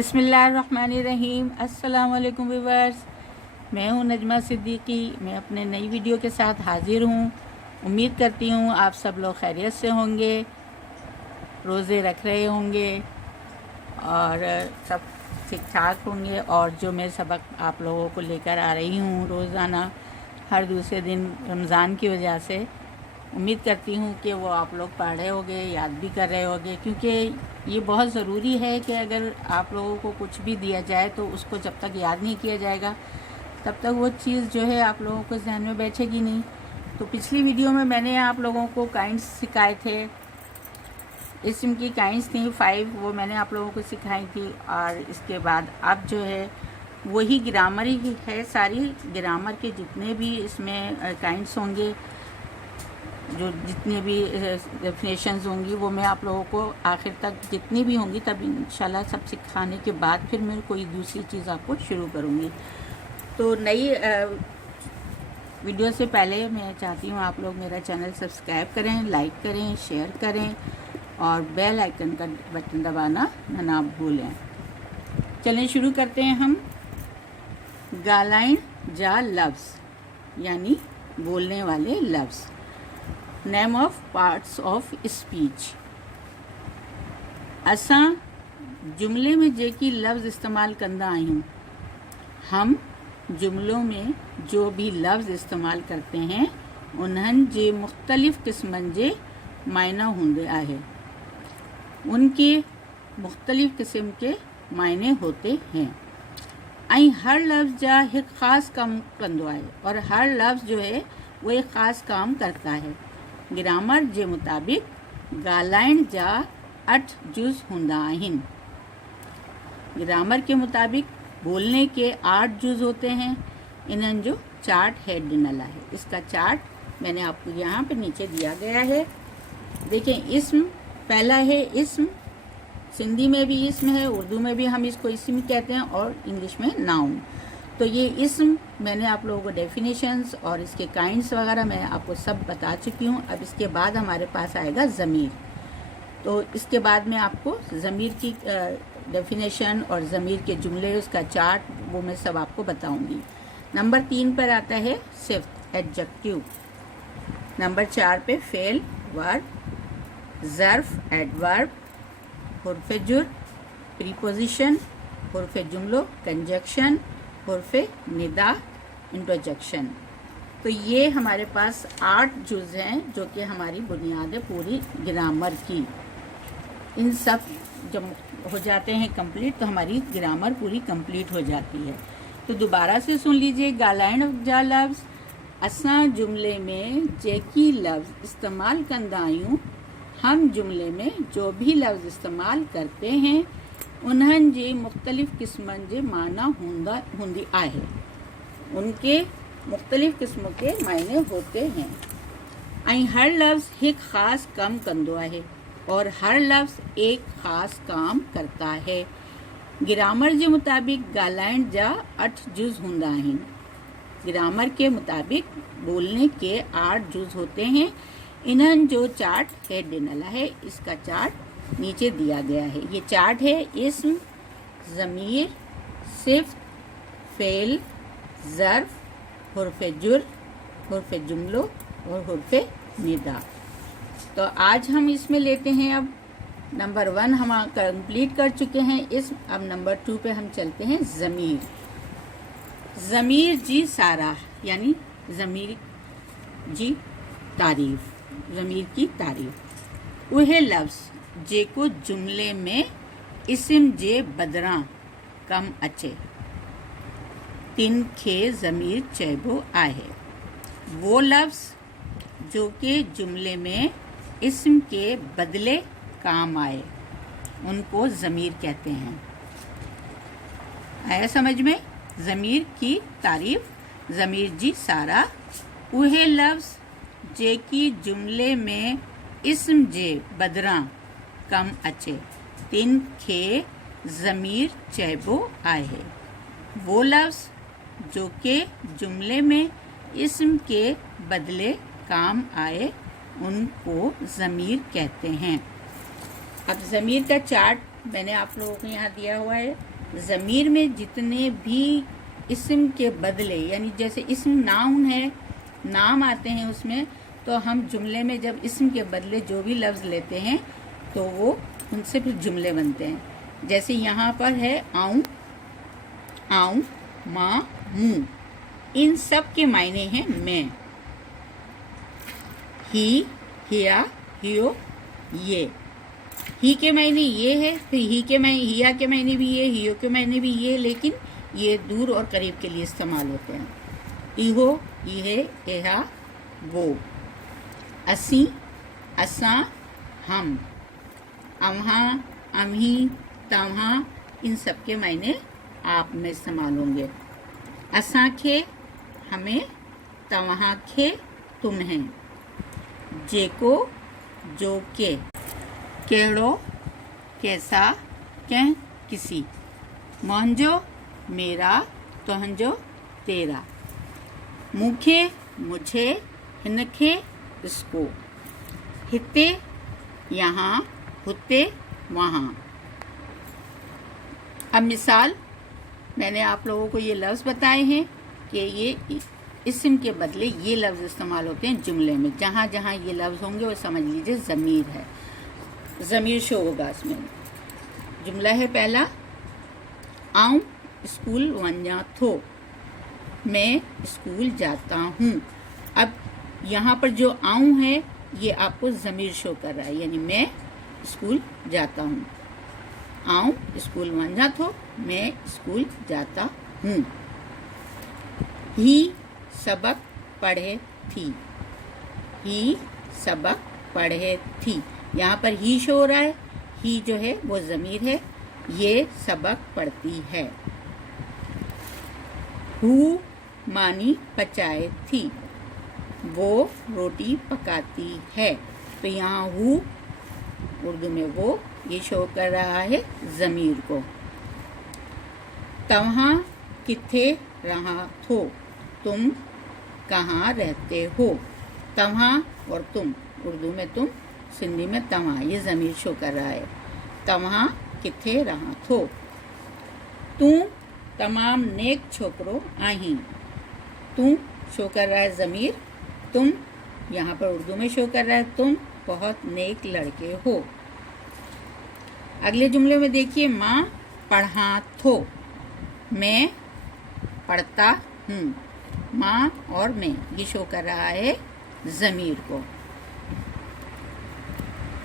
बिस्मिल्लाहिर्रहमानिर्रहीम। अस्सलाम वालेकुम व्यूअर्स, मैं हूं नजमा सिद्दीकी। मैं अपने नई वीडियो के साथ हाज़िर हूं। उम्मीद करती हूं आप सब लोग खैरियत से होंगे, रोज़े रख रहे होंगे और सब ठीक ठाक होंगे। और जो मैं सबक आप लोगों को लेकर आ रही हूं रोज़ाना हर दूसरे दिन रमज़ान की वजह से, उम्मीद करती हूँ कि वो आप लोग पढ़ रहे होंगे, याद भी कर रहे होंगे, क्योंकि ये बहुत ज़रूरी है कि अगर आप लोगों को कुछ भी दिया जाए तो उसको जब तक याद नहीं किया जाएगा तब तक वो चीज़ जो है आप लोगों को ज़हन में बैठेगी नहीं। तो पिछली वीडियो में मैंने आप लोगों को काइंड्स सिखाए थे, इसम की काइंड्स थी 5, वो मैंने आप लोगों को सिखाई थी। और इसके बाद अब जो है वही ग्रामर ही है, सारी ग्रामर के जितने भी इसमें काइंड्स होंगे, जो जितनी भी डेफिनेशंस होंगी, वो मैं आप लोगों को आखिर तक जितनी भी होंगी तब इंशाल्लाह सब सिखाने के बाद फिर मैं कोई दूसरी चीज़ आपको शुरू करूँगी। तो नई वीडियो से पहले मैं चाहती हूँ आप लोग मेरा चैनल सब्सक्राइब करें, लाइक करें, शेयर करें और बेल आइकन का बटन दबाना ना भूलें। चलें शुरू करते हैं हम। गालाइन जा लफ्ज़ यानी बोलने वाले लफ्ज़। Name of parts of speech. असां जुमले में जेकी लफ्ज़ इस्तेमाल कंदा आहियूं, हम जुमलों में जो भी लफ्ज़ इस्तेमाल करते हैं उन्हनि जे मुख़्तलिफ़ क़िस्मनि जे मायना हूंदे आहे। उनके मुख़्तलिफ़ क़िस्म के मायने होते हैं। ऐं हर लफ्ज़ जा एक ख़ास कम कंदो आहे और हर लफ्ज़ जो है वो एक ख़ास काम करता है। ग्रामर जे मुताबिक ॻाल्हाइण जा 8 जुज़ हूंदा आहिनि। ग्रामर के मुताबिक बोलने के 8 जुज़ होते हैं। इन्हनि जो चार्ट है ॾिनल आहे। इसका चार्ट मैंने आपको यहाँ पे नीचे दिया गया है। देखें, इस्म पहला है। इस्म सिंधी में भी इस्म है, उर्दू में भी हम इसको इस्म कहते हैं और इंग्लिश में नाउन। तो ये इस्म मैंने आप लोगों को डेफिनेशंस और इसके काइंड्स वगैरह मैं आपको सब बता चुकी हूँ। अब इसके बाद हमारे पास आएगा ज़मीर। तो इसके बाद मैं आपको ज़मीर की डेफिनेशन और ज़मीर के जुमले, उसका चार्ट, वो मैं सब आपको बताऊंगी। नंबर 3 पर आता है सिफ्त एडजेक्टिव। नंबर 4 पे फेल वर्ब, ज़र्फ एडवर्ब, हुर्फ़े जुर प्रीपोजिशन, हुर्फ़े जुमलो कंजक्शन, हुर्फ़े निदा इंटरजेक्शन। तो ये हमारे पास 8 जुज़ हैं जो कि हमारी बुनियाद है पूरी ग्रामर की। इन सब जब हो जाते हैं कंप्लीट तो हमारी ग्रामर पूरी कंप्लीट हो जाती है। तो दोबारा से सुन लीजिए। ॻाल्हाइण जा लफ्ज़। असां जुमले में जेकी लफ्ज़ इस्तेमाल कंदा आहियूं, हम जुमले में जो भी लफ्ज़ इस्तेमाल करते हैं उन्हनि जे मुख़्तलिफ़ क़िस्मनि जे माना हूंदी आहे। उनके मुख़्तलिफ़ क़िस्म के मायने होते हैं। ऐं हर लफ्ज़ एक ख़ास कम कंदो आहे और हर लफ्ज़ एक ख़ास काम करता है। ग्रामर जे मुताबिक ॻाल्हाइण जा 8 जुज़ हूंदा आहिनि। ग्रामर के मुताबिक बोलने के 8 जुज़ होते हैं। इन्हनि जो चार्ट है ॾिनल है। इसका चार्ट नीचे दिया गया है। ये चार्ट है। इस्म, ज़मीर, सिफ्त, फेल, ज़र्फ, हुर्फ़े जुर, हुर्फ़े जुमलो और हुर्फ़े निदा। तो आज हम इसमें लेते हैं। अब नंबर 1 हम कंप्लीट कर चुके हैं इस्म। अब नंबर 2 पे हम चलते हैं ज़मीर। ज़मीर जी सारा यानी ज़मीर जी तारीफ़, ज़मीर की तारीफ़। उहे लफ्ज़ जेको जुमले में इस्म जे बदिरां कम अचे, तिन खे ज़मीर चइबो आहे। वो लफ्ज़ जो कि जुमले में इस्म के बदले काम आए उनको ज़मीर कहते हैं। आया समझ में? ज़मीर की तारीफ़। ज़मीर जी सारा। उहे लफ्ज़ जेकी जुमले में इस्म जे बदिरां कम अचे, तिन खे ज़मीर चइबो आहे। वो लफ्ज़ जो कि जुमले में इस्म के बदले काम आए उनको ज़मीर कहते हैं। अब ज़मीर का चार्ट मैंने आप लोगों को यहाँ दिया हुआ है। ज़मीर में जितने भी इस्म के बदले, यानी जैसे इस्म नाउन है, नाम आते हैं उसमें, तो हम जुमले में जब इस्म के बदले जो भी लफ्ज़ लेते हैं तो वो उनसे फिर जुमले बनते हैं। जैसे यहाँ पर है आऊँ, आऊँ, माँ, मुँह, इन सब के मायने हैं मैं। ही, हिया, हियो, ये। ही के मायने ये है, फिर ही के मायने, हिया के मायने भी ये, हियो के मायने भी ये, लेकिन ये दूर और करीब के लिए इस्तेमाल होते हैं। इहो, इहे, एहा, वो। असी, असा, हम। अम्हा, अम्ही, तम्हा, इन सब के मायने आप में इस्तेमाल होंगे। असांखे, हमें, तव्हांखे, तुम्हें। जेको, जो के। केड़ो, कैसा, कैं, किसी। मोहंजो, मेरा, तोहंजो, तेरा। मूखे, मुझे, हिनखे, इसको। हिते, यहाँ, हुते, वहाँ। अब मिसाल, मैंने आप लोगों को ये लफ्ज़ बताए हैं कि ये इस्म के बदले ये लफ्ज़ इस्तेमाल होते हैं जुमले में। जहाँ जहाँ ये लफ्ज़ होंगे वो समझ लीजिए ज़मीर है, ज़मीर शो होगा इसमें। जुमला है पहला, आऊँ स्कूल वञा थो, मैं स्कूल जाता हूँ। अब यहाँ पर जो आऊँ है ये आपको ज़मीर शो कर रहा है, यानी मैं स्कूल जाता हूँ। आऊँ स्कूल वञा थो, मैं स्कूल जाता हूँ। ही सबक पढ़े थी, ही सबक पढ़े थी। यहाँ पर ही शो हो रहा है, ही जो है वो ज़मीर है, ये सबक पढ़ती है। हू मानी पचाए थी, वो रोटी पकाती है। तो यहाँ हू उर्दू में वो, ये शो कर रहा है ज़मीर को। तव्हां किथे रहा थो, तुम कहाँ रहते हो। तव्हां और तुम, उर्दू में तुम, सिंधी में तव्हां, ये ज़मीर शो कर रहा है। तव्हां किथे रहा थो। तू तमाम नेक छोकरो आहीं, तू शो कर रहा है ज़मीर, तुम यहाँ पर उर्दू में शो कर रहा है तुम बहुत नेक लड़के हो। अगले जुमले में देखिए, माँ पढ़ा थो, मैं पढ़ता हूँ। माँ और मैं, ये शो कर रहा है ज़मीर को।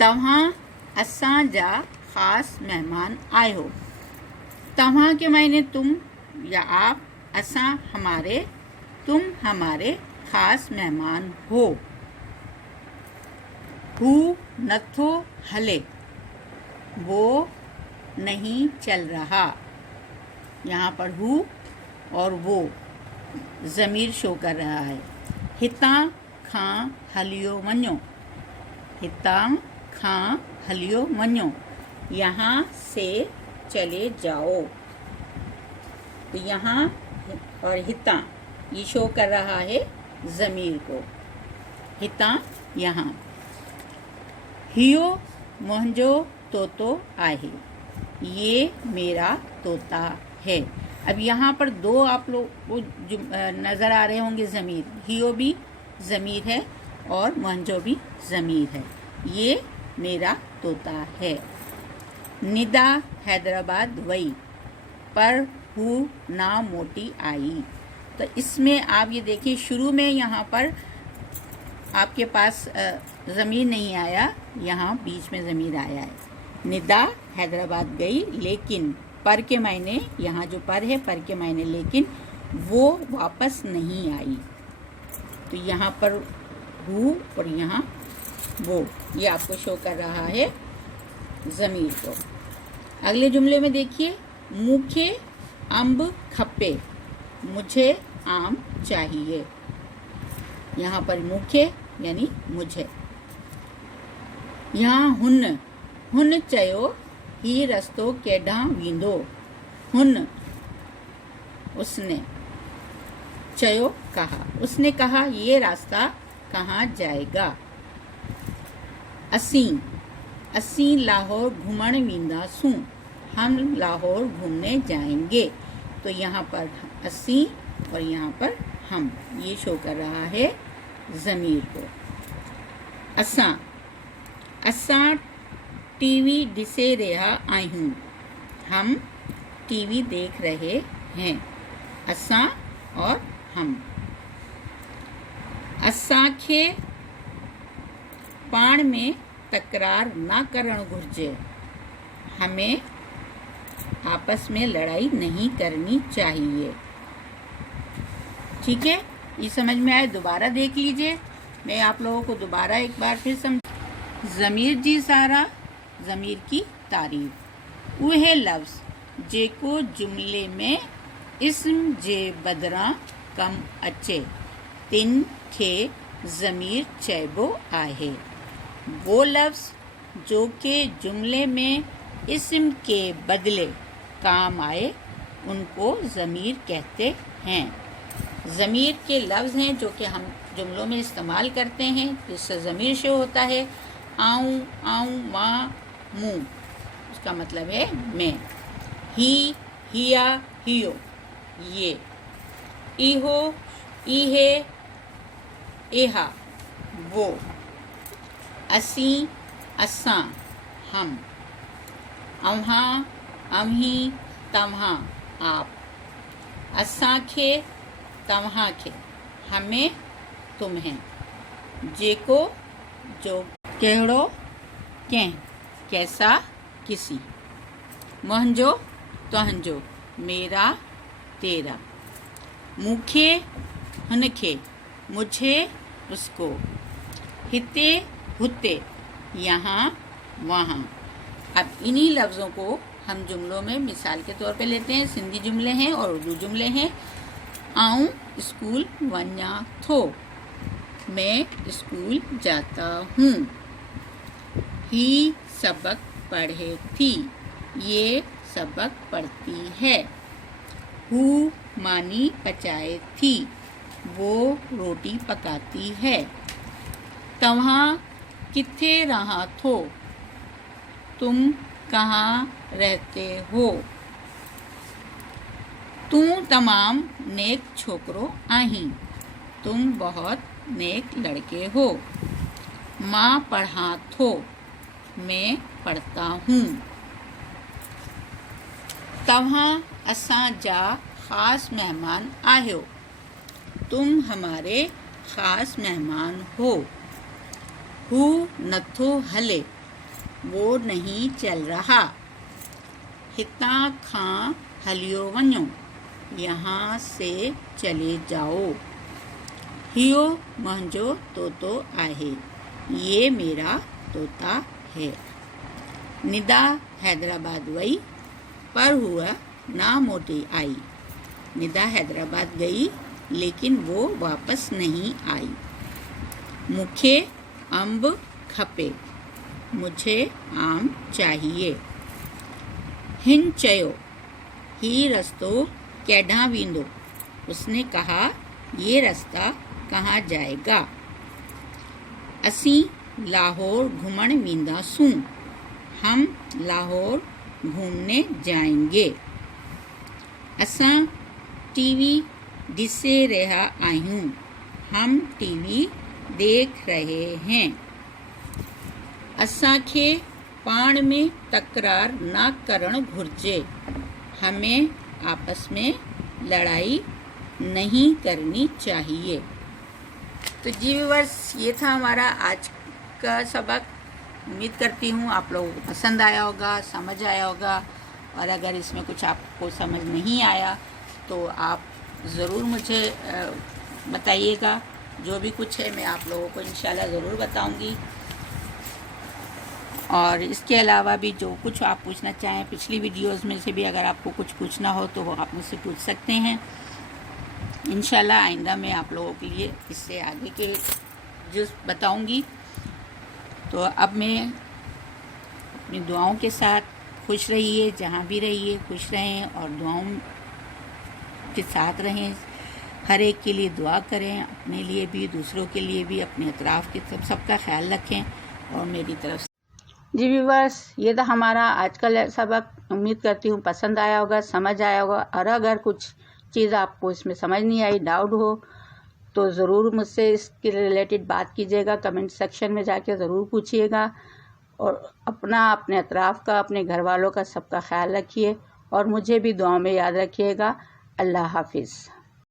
तव्हां असां जा ख़ास मेहमान आए हो। तव्हां के मायने तुम या आप, असां हमारे, तुम हमारे ख़ास मेहमान हो। हू नथो हले, वो नहीं चल रहा। यहाँ पर हू और वो ज़मीर शो कर रहा है। हितां खां हलियो वञो, हितां खां हलियो वञो, यहाँ से चले जाओ। तो यहाँ और हितां, ये शो कर रहा है ज़मीर को। हितां यहाँ। हियो मोहंजो तोतो आहे, ये मेरा तोता है। अब यहाँ पर दो आप लोग को नज़र आ रहे होंगे ज़मीर, हियो भी ज़मीर है और मोहंजो भी ज़मीर है। ये मेरा तोता है। निदा हैदराबाद वई, पर हूँ ना मोटी आई। तो इसमें आप ये देखिए, शुरू में यहाँ पर आपके पास ज़मीर नहीं आया, यहाँ बीच में ज़मीर आया है। निदा हैदराबाद गई, लेकिन पर के मायने, यहाँ जो पर है पर के मायने लेकिन, वो वापस नहीं आई। तो यहाँ पर हूँ और यहाँ वो, ये आपको शो कर रहा है ज़मीर को। अगले जुमले में देखिए, मुखे अम्ब खप्पे, मुझे आम चाहिए। यहाँ पर मुखे यानी मुझे। यहाँ हुन, हुन चयो ही रस्तो केॾां वेंदो। हुन उसने, चयो कहा, उसने कहा ये रास्ता कहाँ जाएगा। असीं, असीं लाहौर घुमण वेंदासूं, हम लाहौर घूमने जाएंगे। तो यहाँ पर असी और यहाँ पर हम, ये शो कर रहा है ज़मीर को। असां, असां टीवी ॾिसे रहा आहियूं। हम टीवी देख रहे हैं। असां और हम। असांखे पाण में तकरार ना करण घुर्जे। हमें आपस में लड़ाई नहीं करनी चाहिए। ठीक है, ये समझ में आए? दोबारा देख लीजिए, मैं आप लोगों को दोबारा एक बार फिर ज़मीर जी सारा, ज़मीर की तारीफ। उहे लफ्ज़ जेको जुमले में इस्म जे बदिरां कम अचे, तिन खे ज़मीर चइबो आहे। वो लफ्ज़ जो कि जुमले में इस्म के बदले काम आए, उनको ज़मीर कहते हैं। ज़मीर के लफ्ज़ हैं जो कि हम जुमलों में इस्तेमाल करते हैं, जिससे ज़मीर शो होता है। आऊँ, आऊँ, माँ, मुँह, उसका मतलब है मैं। ही, हिया, हियो, ये। इहो, इहे, एहा, वो। असी, असां, हम। अव्हां, अव्हीं, तव्हां, आप। असांखे, तव्हांखे, हमें, तुम्हें। जेको, जो। कहिड़ो, कंहिं, कैसा, किसी। मुंहिंजो, तुंहिंजो, मेरा, तेरा। मूंखे, हुनखे, मुझे, उसको। हिते, हुते, यहाँ, वहाँ। अब इन्हीं लफ्ज़ों को हम जुमलों में मिसाल के तौर पे लेते हैं। सिंधी जुमले हैं और उर्दू जुमले हैं। आऊँ स्कूल वञा थो, मैं स्कूल जाता हूँ। ही सबक पढ़े थी, ये सबक पढ़ती है। हू मानी पचाए थी, वो रोटी पकाती है। तव्हां किथे रहा थो, तुम कहाँ रहते हो। तू तमाम नेक छोकरो आहीं, तुम बहुत नेक लड़के हो। माँ पढ़ा थो, मैं पढ़ता हूँ। तव्हां असां जा ख़ास मेहमान आहियो, तुम हमारे ख़ास मेहमान हो। हू नथो हले, वो नहीं चल रहा। हितां खां हलियो वञो, यहाँ से चले जाओ। हियो मुंहिंजो तोतो आहे, ये मेरा तोता है। निदा हैदराबाद वई, पर हुआ ना मोटी आई। निदा हैदराबाद गई, लेकिन वो वापस नहीं आई। मूंखे अंब खपे, मुझे आम चाहिए। हिन चयो, ही रस्तो केॾांहुं वेंदो। उसने कहा, ये रास्ता कहाँ जाएगा। असीं लाहौर घुमण वेंदासूं, हम लाहौर घूमने जाएंगे। असां टीवी ॾिसे रहा आहियूं, हम टीवी देख रहे हैं। असांखे पाण में तकरार ना करण घुर्जे, हमें आपस में लड़ाई नहीं करनी चाहिए। तो जी व्यूअर्स, ये था हमारा आज का सबक। उम्मीद करती हूँ आप लोगों को पसंद आया होगा, समझ आया होगा। और अगर इसमें कुछ आपको समझ नहीं आया तो आप ज़रूर मुझे बताइएगा। जो भी कुछ है मैं आप लोगों को इंशाल्लाह ज़रूर बताऊंगी। और इसके अलावा भी जो कुछ आप पूछना चाहें, पिछली वीडियोस में से भी अगर आपको कुछ पूछना हो तो वो आप मुझसे पूछ सकते हैं। इंशाल्लाह आइंदा मैं आप लोगों के लिए इससे आगे के जो बताऊंगी। तो अब मैं अपनी दुआओं के साथ, खुश रहिए, जहाँ भी रहिए खुश रहें और दुआओं के साथ रहें। हर एक के लिए दुआ करें, अपने लिए भी, दूसरों के लिए भी, अपने अतराफ़ के सबका ख्याल रखें। और मेरी तरफ जी व्यूअर्स, ये था हमारा आज का सबक। उम्मीद करती हूँ पसंद आया होगा, समझ आया होगा। और अगर कुछ चीज़ आपको इसमें समझ नहीं आई, डाउट हो, तो ज़रूर मुझसे इसके रिलेटेड बात कीजिएगा। कमेंट सेक्शन में जाके ज़रूर पूछिएगा। और अपने अतराफ़ का, अपने घर वालों का, सबका ख्याल रखिए और मुझे भी दुआ में याद रखिएगा। अल्लाह हाफिज़।